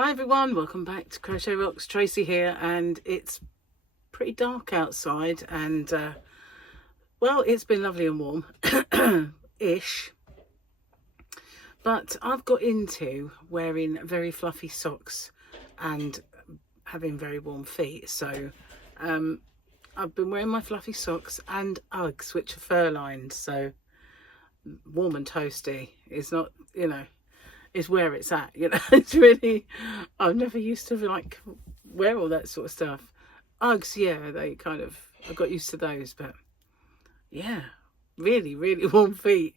Hi everyone, welcome back to Crochet Rocks. Tracy here, and it's pretty dark outside, and well, it's been lovely and warm ish, but I've got into wearing very fluffy socks and having very warm feet. So I've been wearing my fluffy socks and Uggs, which are fur lined, so warm and toasty is not, is where it's at, It's really, I've never used to like wear all that sort of stuff. Uggs, yeah, they kind of, I got used to those, but yeah, really, really warm feet.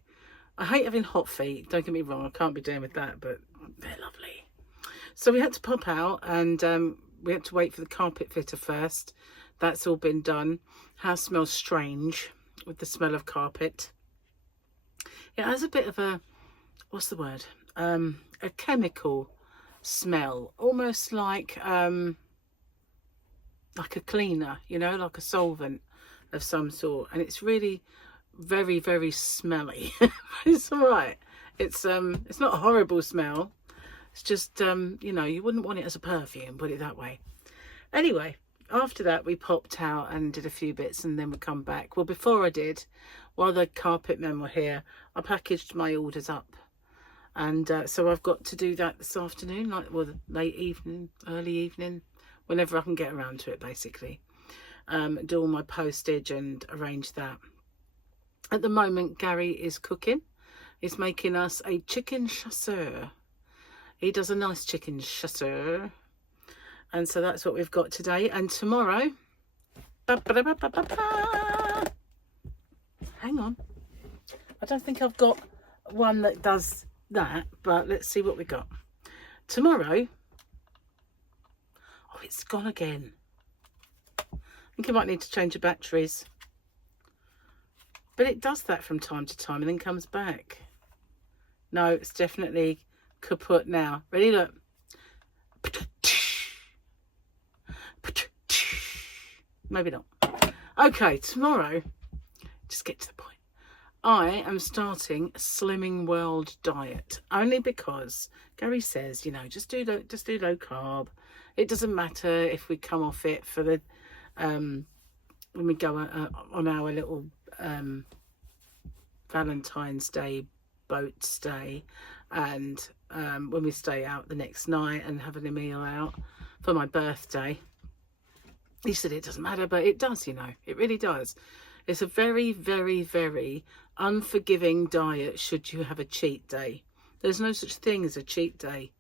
I hate having hot feet, don't get me wrong, I can't be doing with that, but they're lovely. So we had to pop out, and we had to wait for the carpet fitter first. That's all been done. House smells strange with the smell of carpet. It has a bit of a, what's the word? A chemical smell, almost like a cleaner, like a solvent of some sort, and it's really very, very smelly. It's all right. It's not a horrible smell. It's just you wouldn't want it as a perfume, put it that way. Anyway, after that we popped out and did a few bits, and then we come back. Well, before I did, while the carpet men were here, I packaged my orders up. And so I've got to do that this afternoon, late evening, early evening, whenever I can get around to it, basically. Do all my postage and arrange that. At the moment, Gary is cooking. He's making us a chicken chasseur. He does a nice chicken chasseur. And so that's what we've got today. And tomorrow, hang on. I don't think I've got one that does that, but let's see what we got tomorrow. Oh, it's gone again. I think I might need to change the batteries, but it does that from time to time and then comes back. No, it's definitely kaput now. Ready? Look. Maybe not. Okay, tomorrow, just get to the point. I am starting a Slimming World diet, only because Gary says, just do low carb. It doesn't matter if we come off it for the when we go on our little Valentine's Day boat stay, and when we stay out the next night and having a meal out for my birthday. He said it doesn't matter, but it does, it really does. It's a very, very, very unforgiving diet should you have a cheat day. There's no such thing as a cheat day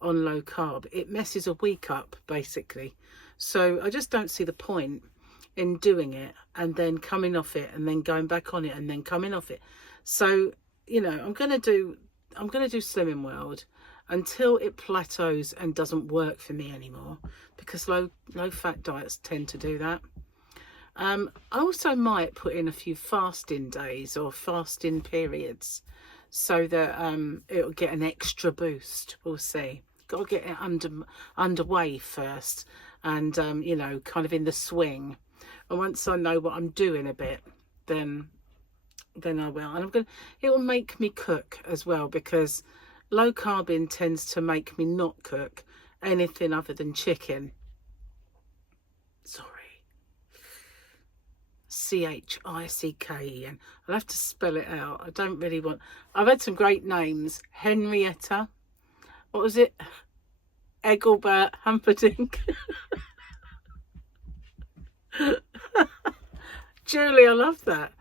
on low carb. It messes a week up, basically. So I just don't see the point in doing it and then coming off it and then going back on it and then coming off it. So, I'm going to do Slimming World until it plateaus and doesn't work for me anymore, because low fat diets tend to do that. I also might put in a few fasting days or fasting periods so that it'll get an extra boost. We'll see. Got to get it underway first, and kind of in the swing. And once I know what I'm doing a bit, then I will. And it will make me cook as well, because low carbing tends to make me not cook anything other than chicken. Sorry. CHICKEN. I'll have to spell it out. I don't really want. I've had some great names. Henrietta. What was it? Egglebert Humperdinck. Julie, I love that.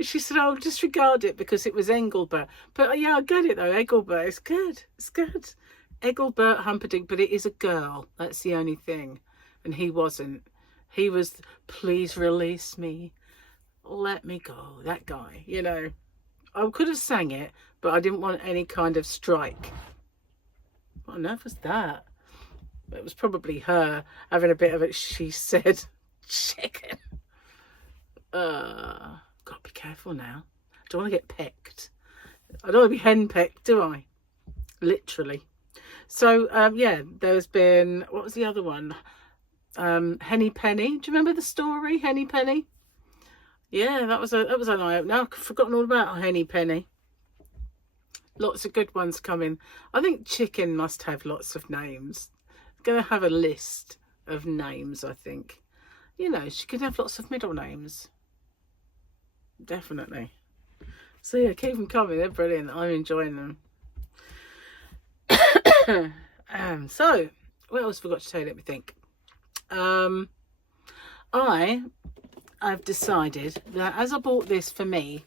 She said, "I'll disregard it because it was Engelbert." But yeah, I get it though. Egglebert, it's good. It's good. Egglebert Humperdinck, but it is a girl. That's the only thing. And he wasn't. He was, "Please release me. Let me go." That guy, I could have sang it, but I didn't want any kind of strike. What on earth was that? It was probably her having a bit of it. She said, "Chicken." Gotta be careful now. I don't want to get pecked. I don't want to be henpecked, do I? Literally. So, yeah, there's been, what was the other one? Henny Penny. Do you remember the story, Henny Penny? Yeah, that was an eye-opener. I've forgotten all about Henny Penny. Lots of good ones coming. I think chicken must have lots of names. going to have a list of names, I think. You know, she could have lots of middle names. Definitely. So yeah, keep them coming. They're brilliant. I'm enjoying them. So, what else have I got to tell you? Let me think. I've decided that as I bought this for me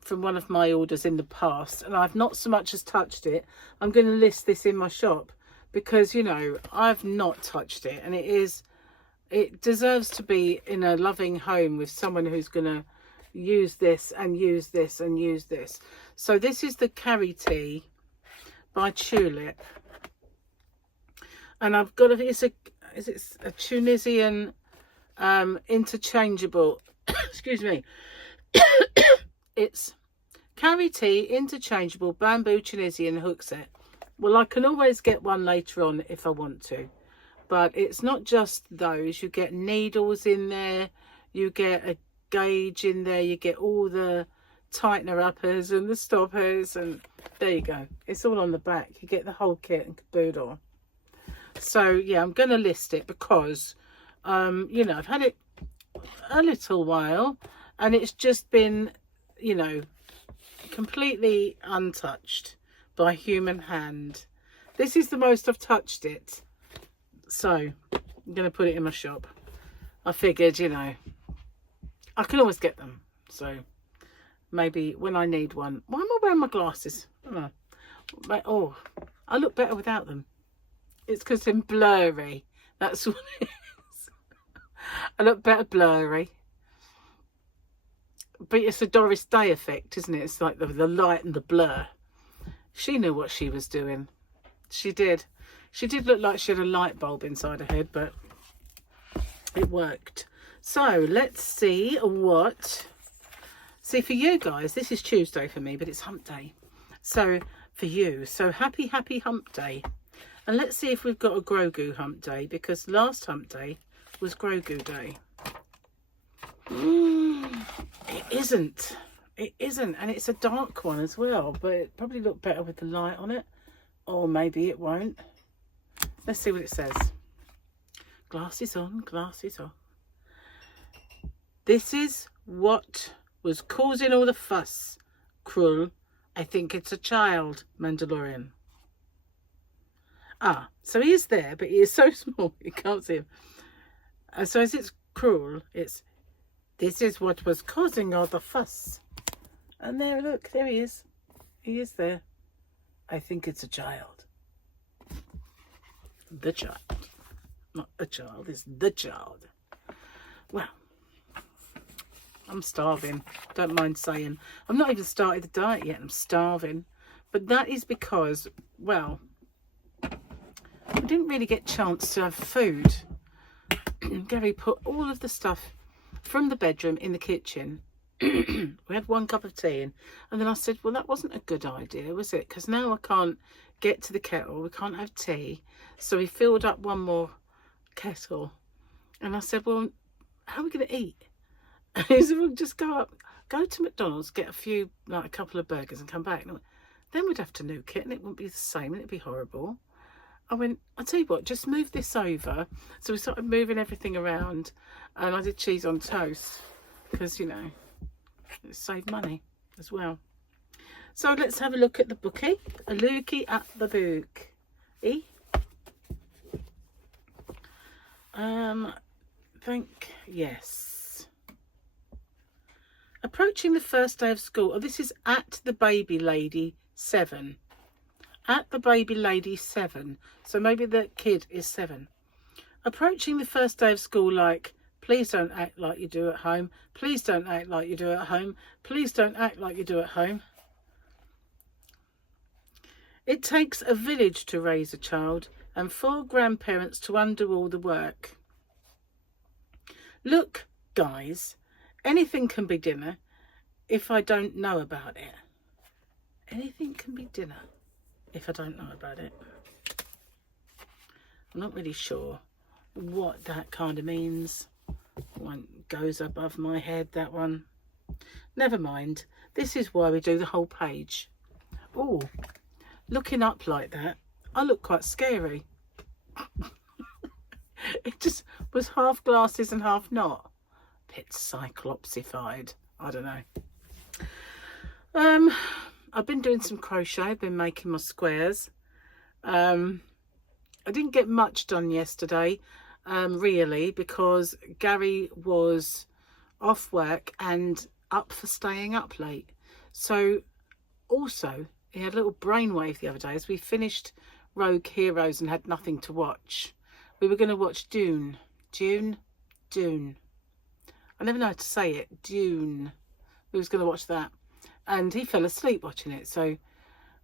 from one of my orders in the past, and I've not so much as touched it, I'm going to list this in my shop because, you know, I've not touched it, and it deserves to be in a loving home with someone who's going to use this and use this and use this. So this is the CRAFTY by Tulip, and I've got is it a Tunisian interchangeable excuse me it's CRAFTY interchangeable bamboo Tunisian hook set. Well, I can always get one later on if I want to, but it's not just those. You get needles in there, you get a gauge in there, you get all the tightener uppers and the stoppers, and there you go, it's all on the back. You get the whole kit and caboodle. So yeah, I'm going to list it because you know, I've had it a little while and it's just been, you know, completely untouched by human hand. This is the most I've touched it, so I'm going to put it in my shop. I figured, you know, I can always get them, so maybe when I need one. Why am I wearing my glasses? I don't know. Oh, I look better without them. It's because I'm blurry. That's what it is. I look better blurry. But it's a Doris Day effect, isn't it? It's like the light and the blur. She knew what she was doing. She did. She did look like she had a light bulb inside her head, but it worked. So let's see what... See, for you guys, this is Tuesday for me, but it's hump day. So for you, so happy hump day. And let's see if we've got a Grogu hump day, because last hump day was Grogu day. It isn't. It isn't. And it's a dark one as well, but it probably look better with the light on it. Or maybe it won't. Let's see what it says. Glasses on, glasses off. This is what was causing all the fuss. Cruel. I think it's a child, Mandalorian. Ah, so he is there, but he is so small you can't see him. So as it's cruel, it's this is what was causing all the fuss. And there, look, there he is. He is there. I think it's a child. The child. Not a child, it's the child. Well, I'm starving. Don't mind saying. I've not even started the diet yet. I'm starving. But that is because, well, we didn't really get a chance to have food. Gary put all of the stuff from the bedroom in the kitchen. We had one cup of tea in, and then I said, well, that wasn't a good idea, was it? Because now I can't get to the kettle. We can't have tea. So we filled up one more kettle. And I said, well, how are we going to eat? And he said, well, just go to McDonald's, get a couple of burgers and come back. And then we'd have to nuke it and it wouldn't be the same and it'd be horrible. I went, I'll tell you what, just move this over. So we started moving everything around, and I did cheese on toast because, you know, it saved money as well. So let's have a look at the bookie. A lookie at the book. Yes. Approaching the first day of school. Oh, this is at the baby lady 7. At the baby lady 7. So maybe the kid is 7. Approaching the first day of school like, please don't act like you do at home. Please don't act like you do at home. Please don't act like you do at home. It takes a village to raise a child and 4 grandparents to undo all the work. Look, guys, anything can be dinner if I don't know about it. Anything can be dinner if I don't know about it. I'm not really sure what that kind of means. One goes above my head, that one. Never mind. This is why we do the whole page. Oh, looking up like that, I look quite scary. It just was half glasses and half not. Bit cyclopsified. I don't know. I've been doing some crochet. I've been making my squares. I didn't get much done yesterday, really, because Gary was off work and up for staying up late. So also he had a little brainwave the other day as we finished Rogue Heroes and had nothing to watch. We were going to watch Dune. I never know how to say it. Dune. We was going to watch that, and he fell asleep watching it. So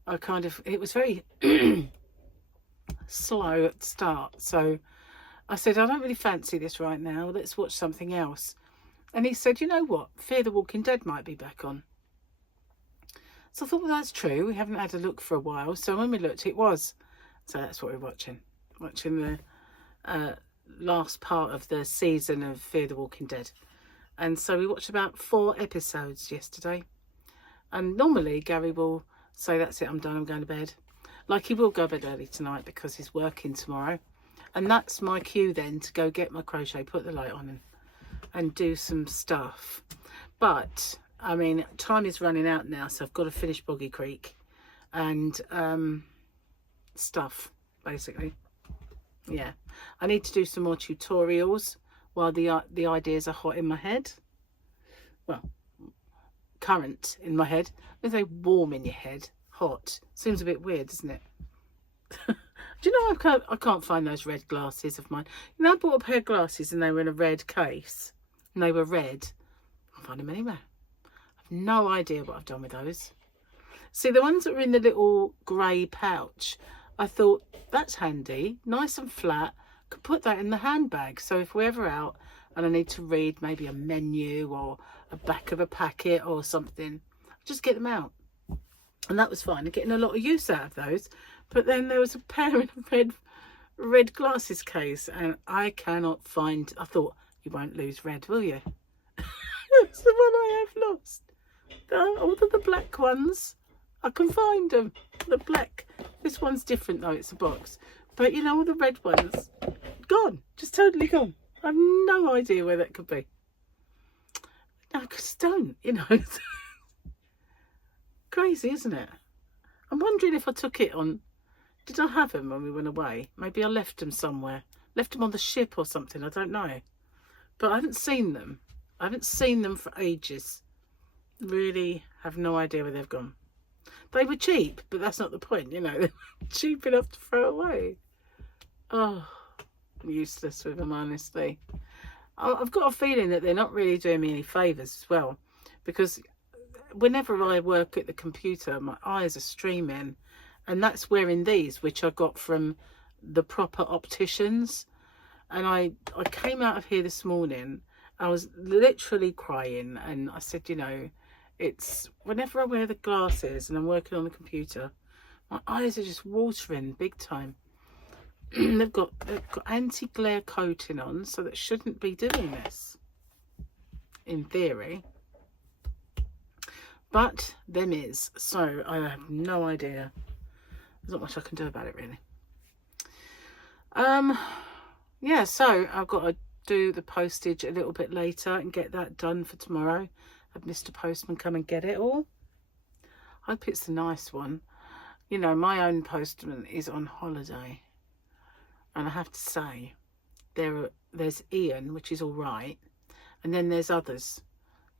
I kind of, it was very slow at the start. So I said, I don't really fancy this right now. Let's watch something else. And he said, you know what? Fear the Walking Dead might be back on. So I thought, well, that's true. We haven't had a look for a while. So when we looked, it was. So that's what we're watching. Watching the last part of the season of Fear the Walking Dead. And so we watched about 4 episodes yesterday. And normally Gary will say, that's it, I'm done, I'm going to bed. Like, he will go to bed early tonight because he's working tomorrow. And that's my cue then to go get my crochet, put the light on and do some stuff. But, I mean, time is running out now, so I've got to finish Boggy Creek and stuff, basically. Yeah. I need to do some more tutorials while the ideas are hot in my head. Well, current in my head. They say warm in your head. Hot. Seems a bit weird, doesn't it? Do you know I can't find those red glasses of mine. You know, I bought a pair of glasses and they were in a red case. And they were red. I can't find them anywhere. I've no idea what I've done with those. See, the ones that were in the little grey pouch, I thought, that's handy. Nice and flat. Could put that in the handbag. So if we're ever out and I need to read maybe a menu or a back of a packet or something, just get them out. And that was fine. I'm getting a lot of use out of those. But then there was a pair in a red glasses case and I cannot find. I thought, you won't lose red, will you? It's the one I have lost. All of the black ones, I can find them. The black. This one's different though, it's a box. But you know, all the red ones, gone. Just totally gone. I have no idea where that could be. No, I just don't, you know. Crazy, isn't it? I'm wondering if I took it on. Did I have them when we went away? Maybe I left them somewhere. Left them on the ship or something. I don't know. But I haven't seen them. I haven't seen them for ages. Really have no idea where they've gone. They were cheap, but that's not the point, you know. They're cheap enough to throw away. Oh, I'm useless with them, honestly. I've got a feeling that they're not really doing me any favours as well. Because whenever I work at the computer, my eyes are streaming. And that's wearing these, which I got from the proper opticians. And I came out of here this morning. I was literally crying. And I said, you know, it's whenever I wear the glasses and I'm working on the computer, my eyes are just watering big time. They've got anti-glare coating on, so that shouldn't be doing this, in theory. But them is. So I have no idea. There's not much I can do about it, really. Yeah, so I've got to do the postage a little bit later and get that done for tomorrow. Have Mr. Postman come and get it all. I hope it's a nice one. You know, my own postman is on holiday. And I have to say, there's Ian, which is all right. And then there's others,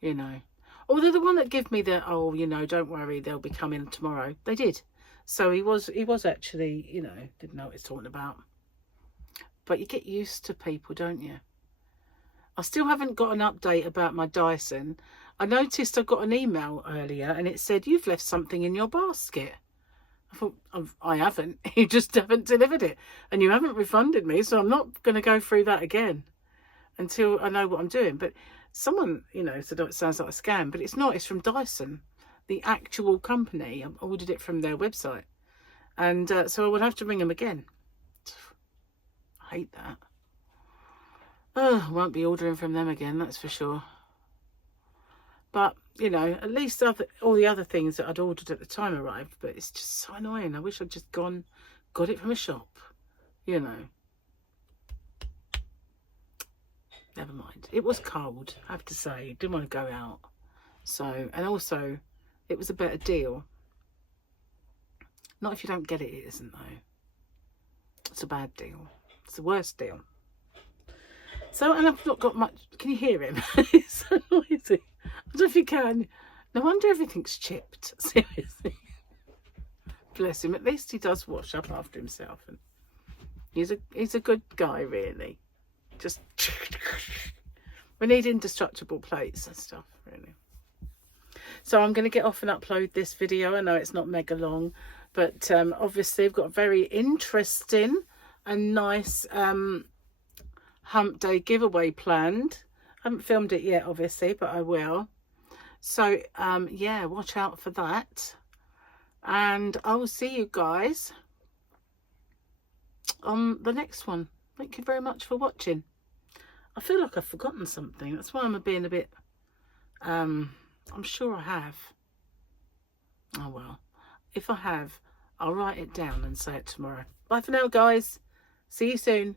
you know. Although the one that gave me the, oh, you know, don't worry, they'll be coming tomorrow. They did. So he was actually, you know, didn't know what he's talking about. But you get used to people, don't you? I still haven't got an update about my Dyson. I noticed I got an email earlier and it said, you've left something in your basket. I thought, I haven't. You just haven't delivered it. And you haven't refunded me, so I'm not going to go through that again until I know what I'm doing. But someone, you know, said, oh, it sounds like a scam. But it's not. It's from Dyson, the actual company. I ordered it from their website. And so I would have to ring them again. I hate that. Oh, I won't be ordering from them again, that's for sure. But, you know, at least all the other things that I'd ordered at the time arrived. But it's just so annoying. I wish I'd just got it from a shop, you know. never mind. It was cold, I have to say. Didn't want to go out. So, and also, it was a better deal. Not if you don't get it, it isn't though. It's a bad deal. It's the worst deal. So, and I've not got much. Can you hear him? It's so noisy. I don't know if you can. No wonder everything's chipped. Seriously. Bless him. At least he does wash up after himself, and he's a good guy, really. Just we need indestructible plates and stuff, really. So I'm going to get off and upload this video. I know it's not mega long, but obviously I've got a very interesting and nice hump day giveaway planned. I haven't filmed it yet, obviously, but I will. So yeah, watch out for that, and I will see you guys on the next one. Thank you very much for watching. I feel like I've forgotten something. That's why I'm being a bit I'm sure I have. Oh well, if I have, I'll write it down and say it tomorrow. Bye for now, guys. See you soon.